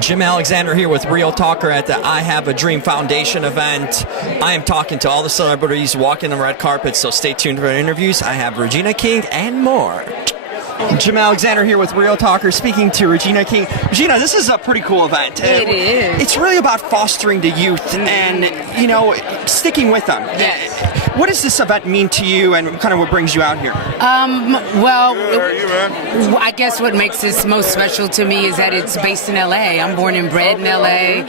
Jim Alexander here with Real Talker at the I Have a Dream Foundation event. I am talking to all the celebrities walking the red carpet, so stay tuned for interviews. I have Regina King and more. Jim Alexander here with Real Talker, speaking to Regina King. Regina, this is a pretty cool event. It is. It's really about fostering the youth and, sticking with them. Yes. What does this event mean to you, and kind of what brings you out here? I guess what makes this most special to me is that it's based in LA. I'm born and bred in LA.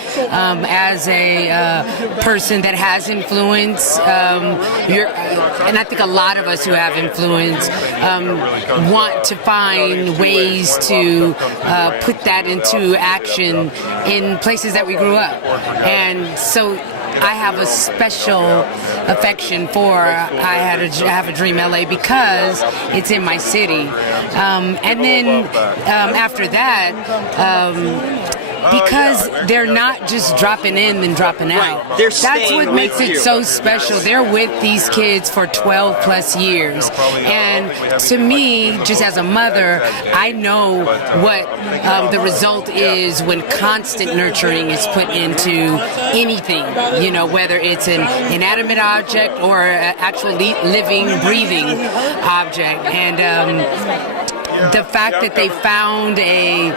As a person that has influence, and I think a lot of us who have influence want to find ways to put that into action in places that we grew up. And so I have a special affection for I Have a Dream LA because it's in my city. And then after that, because they're not just dropping in and dropping out. Right. That's what makes it so special. They're with these kids for 12 plus years. And to me, just as a mother, I know what the result is when constant nurturing is put into anything, whether it's an inanimate object or an actual living, breathing object. And the fact that they found a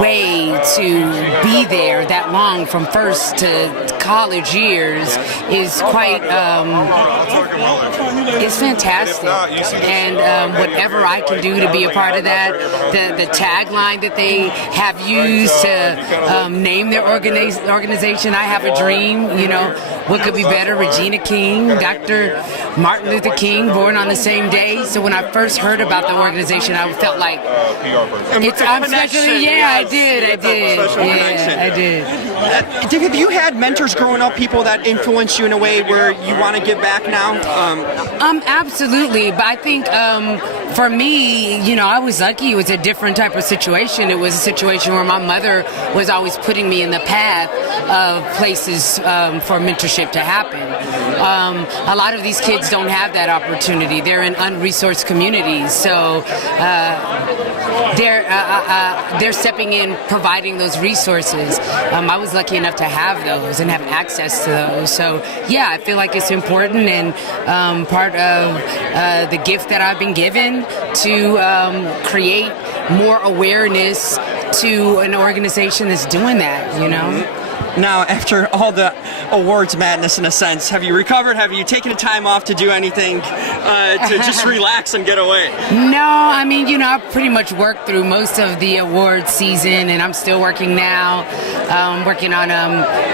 way to be there that long from first to college years is quite it's fantastic. And whatever I can do to be a part of that, the tagline that they have used to name their organization, I Have a Dream, what could be better? Regina King, Dr. Martin Luther King, born on the same day. So when I first heard about the organization, I felt like I'm special. Yeah, I did. Have you had mentors growing up, people that influence you in a way where you want to give back now? Absolutely. But I think for me, I was lucky. It was a different type of situation. It was a situation where my mother was always putting me in the path of places for mentorship to happen. A lot of these kids don't have that opportunity. They're in unresourced communities, so they're stepping in, providing those resources. I was lucky enough to have those and have access to those. So yeah, I feel like it's important and part of the gift that I've been given to create more awareness to an organization that's doing that. Now, after all the awards madness, in a sense, have you recovered? Have you taken time off to do anything to just relax and get away? No, I pretty much worked through most of the awards season, and I'm still working now. Working on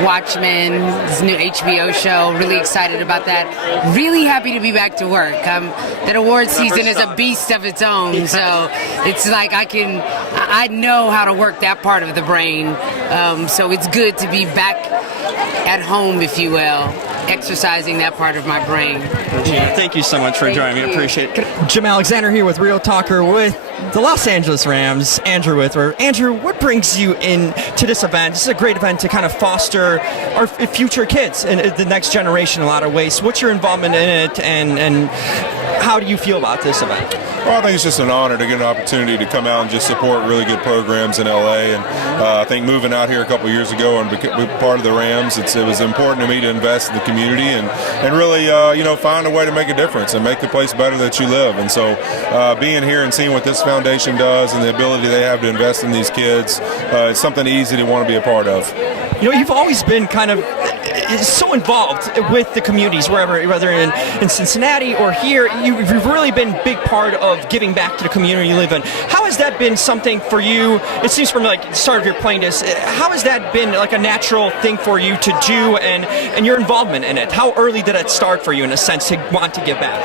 Watchmen, this new HBO show. Really excited about that. Really happy to be back to work. That awards season is a beast of its own, so it's like I know how to work that part of the brain. So it's good to be back at home, if you will, exercising that part of my brain. Thank you so much for joining me. I appreciate it. Jim Alexander here with Real Talker with the Los Angeles Rams, Andrew Whitworth. Andrew, what brings you in to this event? This is a great event to kind of foster our future kids and the next generation in a lot of ways. What's your involvement in it, and how do you feel about this event? Well, I think it's just an honor to get an opportunity to come out and just support really good programs in LA. And I think moving out here a couple years ago and be part of the Rams, it was important to me to invest in the community and really, find a way to make a difference and make the place better that you live. And so being here and seeing what this foundation does and the ability they have to invest in these kids is something easy to want to be a part of. You've always been kind of so involved with the communities, whether in Cincinnati or here. You've really been a big part of giving back to the community you live in. How has that been something for you? It seems from the start of your playing this, how has that been like a natural thing for you to do and your involvement in it? How early did it start for you, in a sense, to want to give back?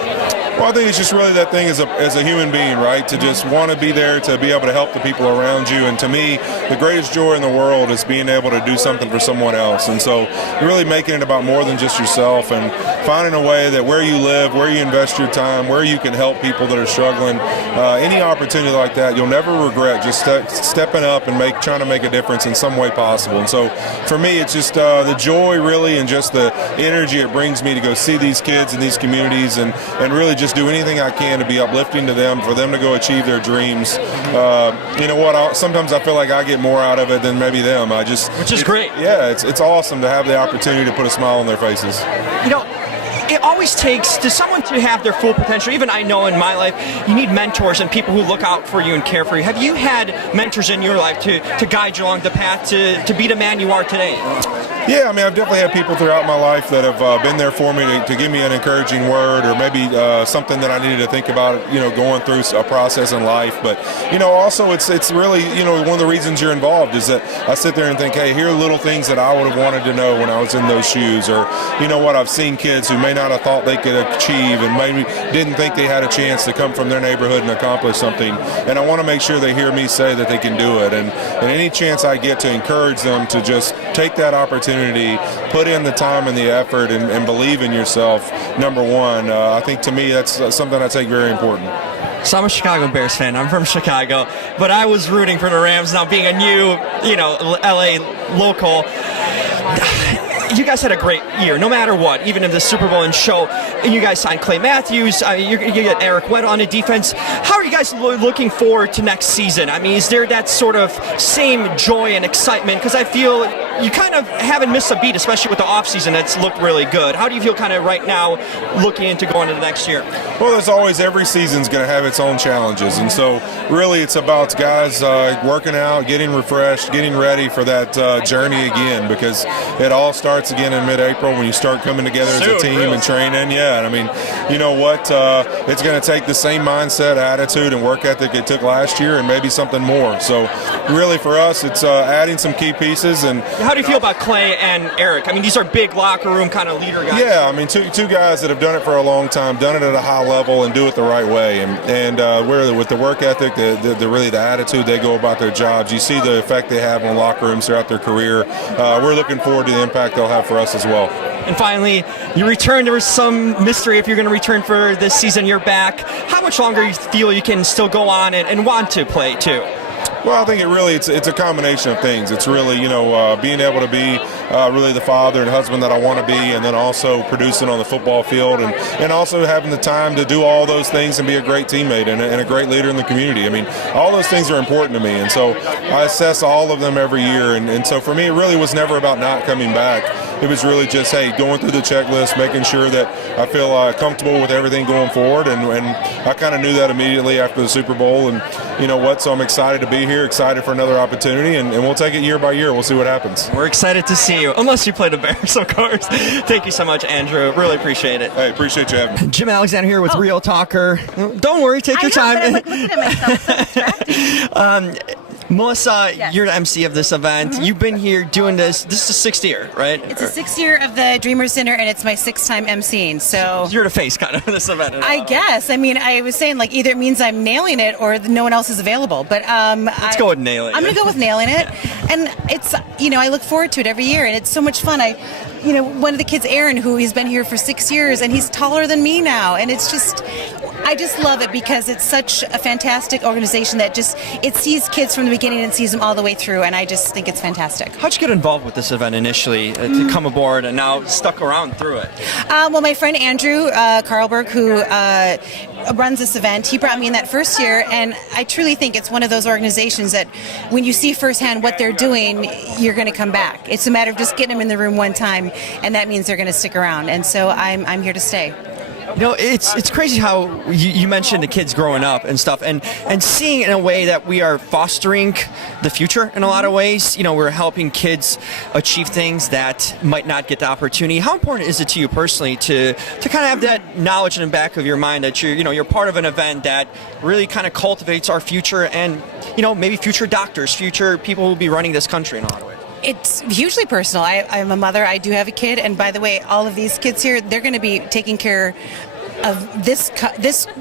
Well, I think it's just really that thing as a human being, right? To just want to be there, to be able to help the people around you. And to me, the greatest joy in the world is being able to do something for someone else. And so really making it about more than just yourself and finding a way that where you live, where you invest your time, where you can help people that are struggling, any opportunity like that, you'll never regret just stepping up and trying to make a difference in some way possible. And so for me, it's just the joy really and just the energy it brings me to go see these kids in these communities and really just just do anything I can to be uplifting to them, for them to go achieve their dreams. You know what? Sometimes I feel like I get more out of it than maybe them. Which is great. Yeah, it's awesome to have the opportunity to put a smile on their faces. You know, it always takes to someone to have their full potential. Even I know in my life, you need mentors and people who look out for you and care for you. Have you had mentors in your life to guide you along the path to be the man you are today? Yeah, I mean, I've definitely had people throughout my life that have been there for me to give me an encouraging word, or maybe something that I needed to think about, you know, going through a process in life. But, you know, also it's really, you know, one of the reasons you're involved is that I sit there and think, hey, here are little things that I would have wanted to know when I was in those shoes. Or, you know what, I've seen kids who may not have thought they could achieve and maybe didn't think they had a chance to come from their neighborhood and accomplish something. And I want to make sure they hear me say that they can do it. And any chance I get to encourage them to just take that opportunity, put in the time and the effort, and believe in yourself, number one. I think to me that's something I take very important. So I'm a Chicago Bears fan. I'm from Chicago, but I was rooting for the Rams. Now being a new, you know, LA local, you guys had a great year, no matter what, even in the Super Bowl and show. And you guys signed Clay Matthews. You get Eric Weddle on the defense. How are you guys looking forward to next season? I mean, is there that sort of same joy and excitement? Because I feel you kind of haven't missed a beat, especially with the offseason that's looked really good. How do you feel kind of right now looking into going into the next year? Well, there's always, every season's going to have its own challenges. And so really it's about guys working out, getting refreshed, getting ready for that journey again, because it all starts again in mid-April when you start coming together as a team and training. Yeah, and I mean, you know what? It's going to take the same mindset, attitude, and work ethic it took last year, and maybe something more. So really for us, it's adding some key pieces. And how do you feel about Clay and Eric? I mean, these are big locker room kind of leader guys. Yeah, I mean, two guys that have done it for a long time, done it at a high level, and do it the right way. And with the work ethic, really the attitude they go about their jobs, you see the effect they have on locker rooms throughout their career. We're looking forward to the impact they'll have for us as well. And finally, you return. There was some mystery if you're going to return for this season. You're back. How much longer you feel you can still go on and want to play too? Well, I think it's a combination of things. It's really, you know, being able to be really the father and husband that I want to be, and then also producing on the football field, and also having the time to do all those things and be a great teammate and a great leader in the community. I mean, all those things are important to me, and so I assess all of them every year. And so for me, it really was never about not coming back. It was really just, hey, going through the checklist, making sure that I feel comfortable with everything going forward, and I kind of knew that immediately after the Super Bowl. And you know what? So I'm excited to be here, excited for another opportunity, and we'll take it year by year. We'll see what happens. We're excited to see you, unless you play the Bears, of course. Thank you so much, Andrew. Really appreciate it. Hey, appreciate you having me. Jim Alexander here with Real Talker. Don't worry, take your time. But I'm like looking at myself, so distracting. Melissa, Yes. you're the MC of this event. You've been here doing this. This is the sixth year, right? It's the sixth year of the Dreamer Center, and it's my sixth time emceeing. So You're the face kind of this event. I guess. I mean, I was saying, like, either it means I'm nailing it or no one else is available. But Let's go with nailing it. I'm going to go with nailing it. And it's, you know, I look forward to it every year, and it's so much fun. You know, one of the kids, Aaron, who he's been here for 6 years, and he's taller than me now. And it's just, I just love it because it's such a fantastic organization that just, it sees kids from the beginning and sees them all the way through. And I just think it's fantastic. How'd you get involved with this event initially to come aboard and now stuck around through it? Well, my friend Andrew Carlberg, who runs this event, he brought me in that first year, and I truly think it's one of those organizations that when you see firsthand what they're doing, you're going to come back. It's a matter of just getting them in the room one time, and that means they're going to stick around. And so I'm here to stay. You know, it's crazy how you mentioned the kids growing up and stuff, and seeing in a way that we are fostering the future in a lot of ways. You know, we're helping kids achieve things that might not get the opportunity. How important is it to you personally to kind of have that knowledge in the back of your mind that you're part of an event that really kind of cultivates our future, and maybe future doctors, future people who will be running this country in a lot of ways? It's hugely personal. I'm a mother. I do have a kid. And by the way, all of these kids here, they're going to be taking care of this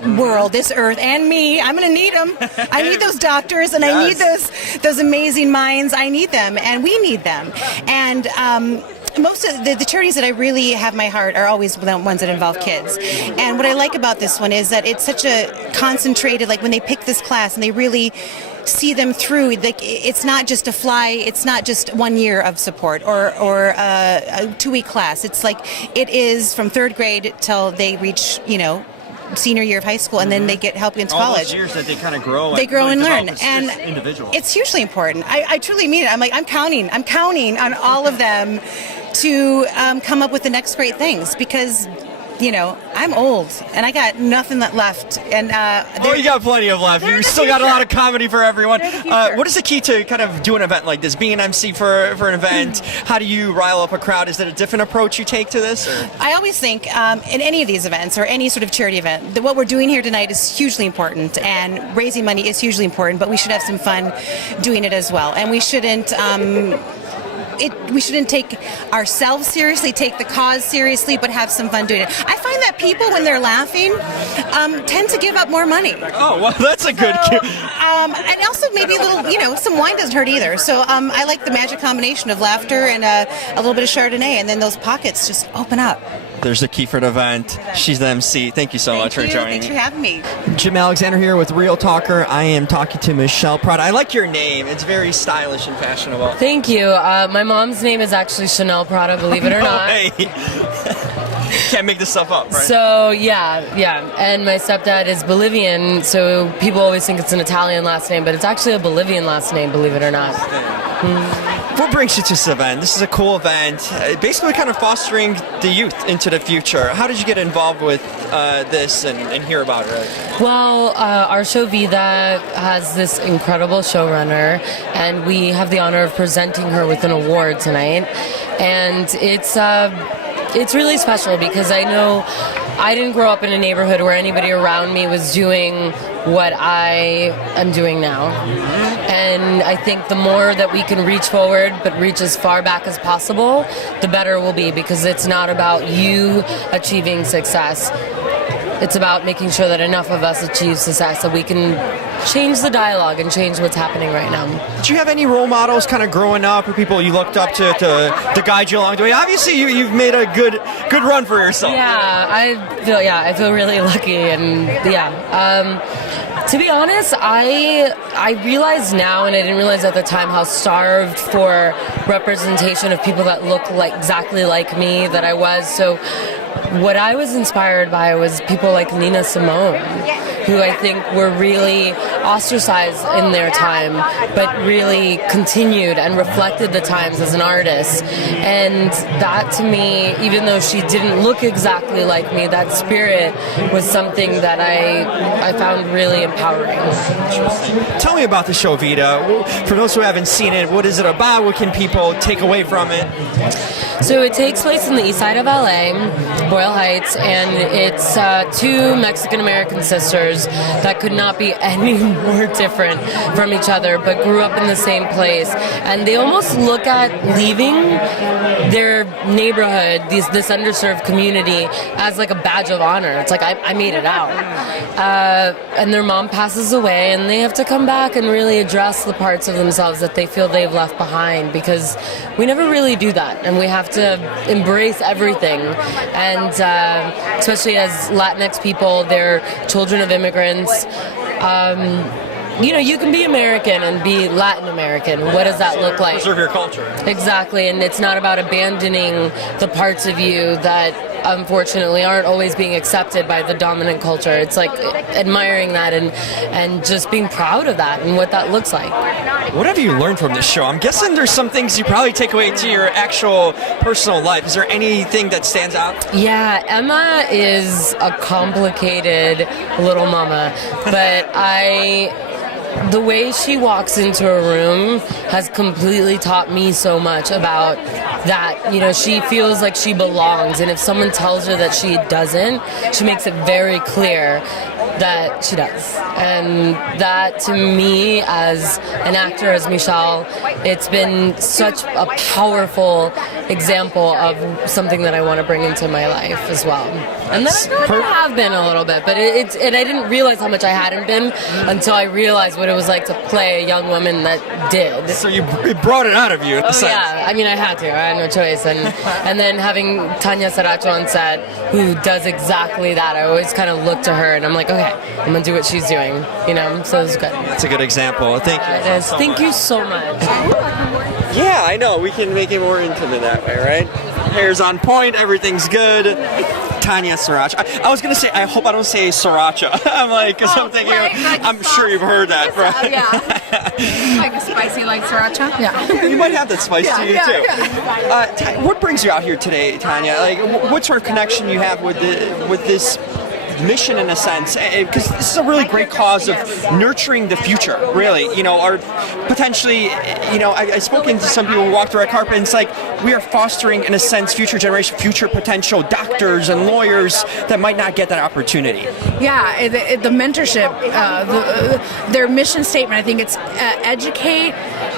world, this earth, and me. I'm going to need them. I need those doctors, and yes. I need those amazing minds. I need them, and we need them. And most of the charities that I really have my heart are always the ones that involve kids. And what I like about this one is that it's such a concentrated, like when they pick this class and they really see them through, like it's not just it's not just 1 year of support or a 2-week class. It's like it is from third grade till they reach senior year of high school, and then they get help into All college. those years that they kind of grow. They grow really and learn, develop and as individuals. it's hugely important. I truly mean it. I'm counting on all of them to come up with the next great things, because I'm old and I got nothing left. And you got plenty of left. You still got a lot of comedy for everyone. What is the key to kind of do an event like this? Being an MC for an event, how do you rile up a crowd? Is it a different approach you take to this? Or? I always think in any of these events or any sort of charity event, that what we're doing here tonight is hugely important, and raising money is hugely important, but we should have some fun doing it as well. And we shouldn't take ourselves seriously, take the cause seriously, but have some fun doing it. I find that people, when they're laughing, tend to give up more money. Oh, well, that's a good cue. And also maybe a little, some wine doesn't hurt either. So I like the magic combination of laughter and a little bit of Chardonnay, and then those pockets just open up. There's the key for the event. She's the MC. Thank you so much for joining. Thanks for having me. Jim Alexander here with Real Talker. I am talking to Michelle Prada. I like your name. It's very stylish and fashionable. Thank you. My mom's name is actually Chanel Prada, believe it or not. Hey. Can't make this stuff up, right? So, yeah. And my stepdad is Bolivian, so people always think it's an Italian last name, but it's actually a Bolivian last name, believe it or not. What brings you to this event? This is a cool event, basically kind of fostering the youth into the future. How did you get involved with this and hear about it? Well, our show Vida has this incredible showrunner, and we have the honor of presenting her with an award tonight. And it's really special because I know I didn't grow up in a neighborhood where anybody around me was doing what I am doing now. And I think the more that we can reach forward but reach as far back as possible, the better it will be, because it's not about you achieving success. It's about making sure that enough of us achieve success so we can change the dialogue and change what's happening right now. Did you have any role models kind of growing up, or people you looked up to guide you along the way? Obviously, you've made a good run for yourself. Yeah, I feel really lucky, and to be honest, I realize now, and I didn't realize at the time, how starved for representation of people that look exactly like me that I was. So what I was inspired by was people like Nina Simone, who I think were really ostracized in their time, but really continued and reflected the times as an artist. And that, to me, even though she didn't look exactly like me, that spirit was something that I found really empowering. Tell me about the show Vida. For those who haven't seen it, what is it about? What can people take away from it? So it takes place in the east side of LA, Boyle Heights, and it's two Mexican-American sisters that could not be any more different from each other, but grew up in the same place. And they almost look at leaving their neighborhood, this underserved community, as like a badge of honor. It's like, I made it out. And their mom passes away, and they have to come back and really address the parts of themselves that they feel they've left behind, because we never really do that, and we have to embrace everything. And especially as Latinx people, they're children of immigrants. You can be American and be Latin American. What does that look like? Preserve your culture. Exactly, and it's not about abandoning the parts of you that unfortunately aren't always being accepted by the dominant culture. It's like admiring that and just being proud of that and what that looks like. What have you learned from this show? I'm guessing there's some things you probably take away to your actual personal life. Is there anything that stands out? Yeah, Emma is a complicated little mama, but the way she walks into a room has completely taught me so much about that. She feels like she belongs, and if someone tells her that she doesn't, she makes it very clear that she does. And that, to me, as an actor, as Michelle, it's been such a powerful example of something that I want to bring into my life as well. And that I have been a little bit, but and I didn't realize how much I hadn't been until I realized what it was like to play a young woman that did. So it brought it out of you. Yeah, I had to. I had no choice. And then having Tanya Saracho on set, who does exactly that, I always kind of look to her and I'm like, okay, I'm gonna do what she's doing. So it's good. That's a good example. Thank you. It is. Thank you so much. Yeah, I know. We can make it more intimate that way, right? Hair's on point. Everything's good. Tanya Sriracha. I was gonna say, I hope I don't say sriracha. I'm like, because I'm thinking, I'm sure you've heard that, right? Yeah. Like a spicy like sriracha. Yeah. You might have that spice to you too. What brings you out here today, Tanya? Like, what sort of connection you have with this mission, in a sense, because this is a really great cause of nurturing the future, really, or potentially, I've spoken to some people who walk the red carpet, and it's like we are fostering, in a sense, future generation, future potential doctors and lawyers that might not get that opportunity. Yeah, the mentorship, their mission statement, I think it's educate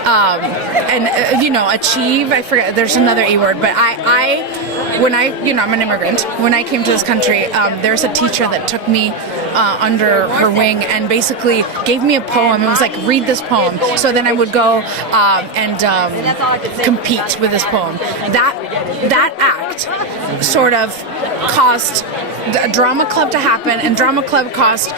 and achieve. I forget, there's another E word, but I'm an immigrant. When I came to this country, there's a teacher that took me under her wing and basically gave me a poem. It was like, read this poem. So then I would go and compete with this poem. That act sort of caused a drama club to happen, and drama club cost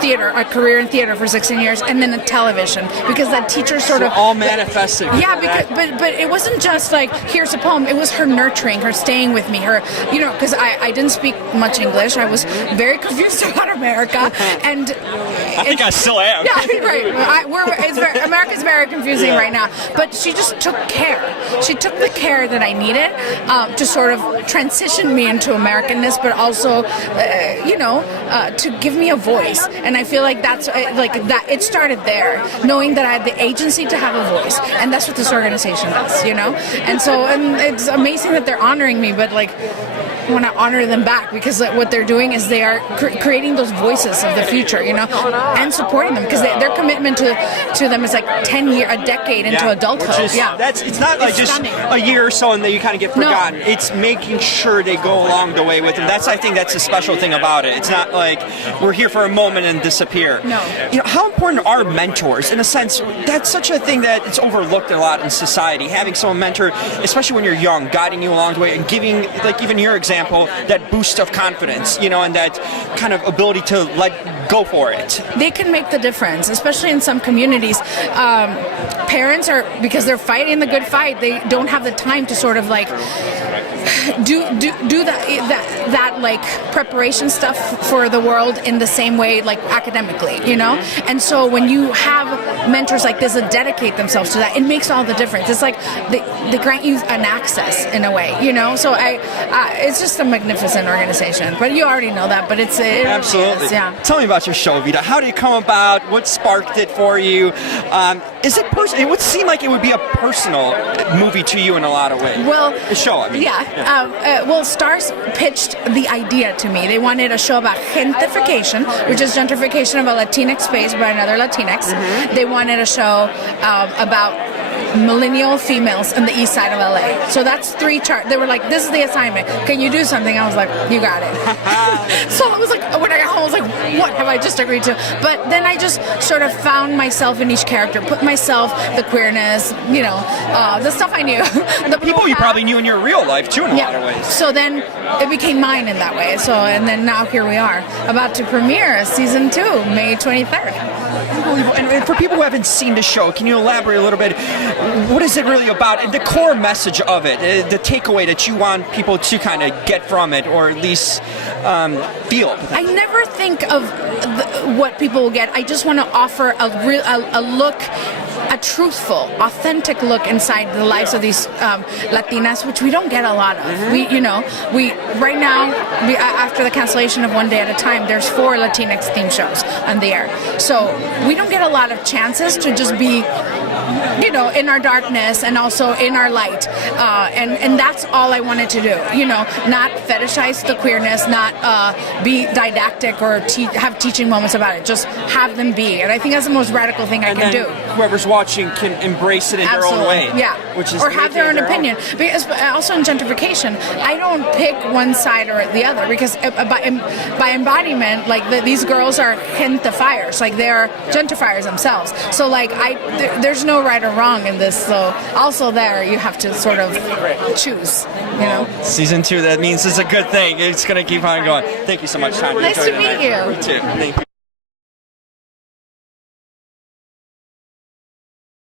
theater, a career in theater for 16 years, and then a television, because that teacher sort of all manifested. Yeah, but it wasn't just like, here's a poem. It was her nurturing, her staying with me, her, because I didn't speak much English. I was very confused about America, and I think I still am. Yeah, right. America's very confusing right now. But she just took care. She took the care that I needed to sort of transition me into Americanness, but also, to give me a voice. And I feel like that's that. It started there, knowing that I had the agency to have a voice, and that's what this organization does. And it's amazing that they're honoring me, but I want to honor them back, because what they're doing is they are creating those voices of the future, and supporting them, because their commitment to them is like a decade into adulthood. It's not like just a year or so and then you kind of get forgotten. No. It's making sure they go along the way with them. I think that's the special thing about it. It's not like we're here for a moment and disappear. No. How important are mentors? In a sense, that's such a thing that it's overlooked a lot in society. Having someone mentor, especially when you're young, guiding you along the way and giving, like even your example, that boost of confidence, and that kind of ability to go for it. They can make the difference, especially in some communities. Parents because they're fighting the good fight, they don't have the time to sort of do that preparation stuff for the world in the same way, academically, And so when you have mentors like this that dedicate themselves to that, it makes all the difference. It's like they grant you an access in a way, So it's just a magnificent organization. But you already know that. But it absolutely really is, yeah. Tell me about your show, Vita. How did it come about? What sparked it for you? Is it personal? It would seem like it would be a personal movie to you in a lot of ways. Well, the show, I mean. Well, Stars pitched the idea to me. They wanted a show about gentrification, which is gentrification of a Latinx space by another Latinx. Mm-hmm. They wanted a show about millennial females on the east side of LA. So that's 3 charts. They were like, this is the assignment. Can you do something? I was like, you got it. So I was like, when I got home, I was like, what have I just agreed to? But then I just sort of found myself in each character, put myself, the queerness, the stuff I knew. The people you probably knew in your real life too, in a lot of ways. So then it became mine in that way. So, and then now here we are, about to premiere season 2, May 23rd. And for people who haven't seen the show, can you elaborate a little bit? What is it really about? And the core message of it, the takeaway that you want people to kind of get from it, or at least feel? I never think of what people will get. I just want to offer a look, a truthful, authentic look inside the lives of these Latinas, which we don't get a lot of. Mm-hmm. We right now, after the cancellation of One Day at a Time, there's 4 Latinx theme shows on the air. So we don't get a lot of chances to just be, in our darkness and also in our light. And that's all I wanted to do, not fetishize the queerness, not be didactic or have teaching moments about it, just have them be. And I think that's the most radical thing I can do. Whoever's watching can embrace it in their own way. Yeah. Which is, or have their own opinion. Because also in gentrification, I don't pick one side or the other, because by embodiment, these girls are gentrifiers, they're gentrifiers themselves. So there's no right or wrong in this. So also there you have to sort of choose, Season 2, that means it's a good thing. It's going to keep on going. Thank you so much, Tanya. Nice to meet you. Me too. Thank you.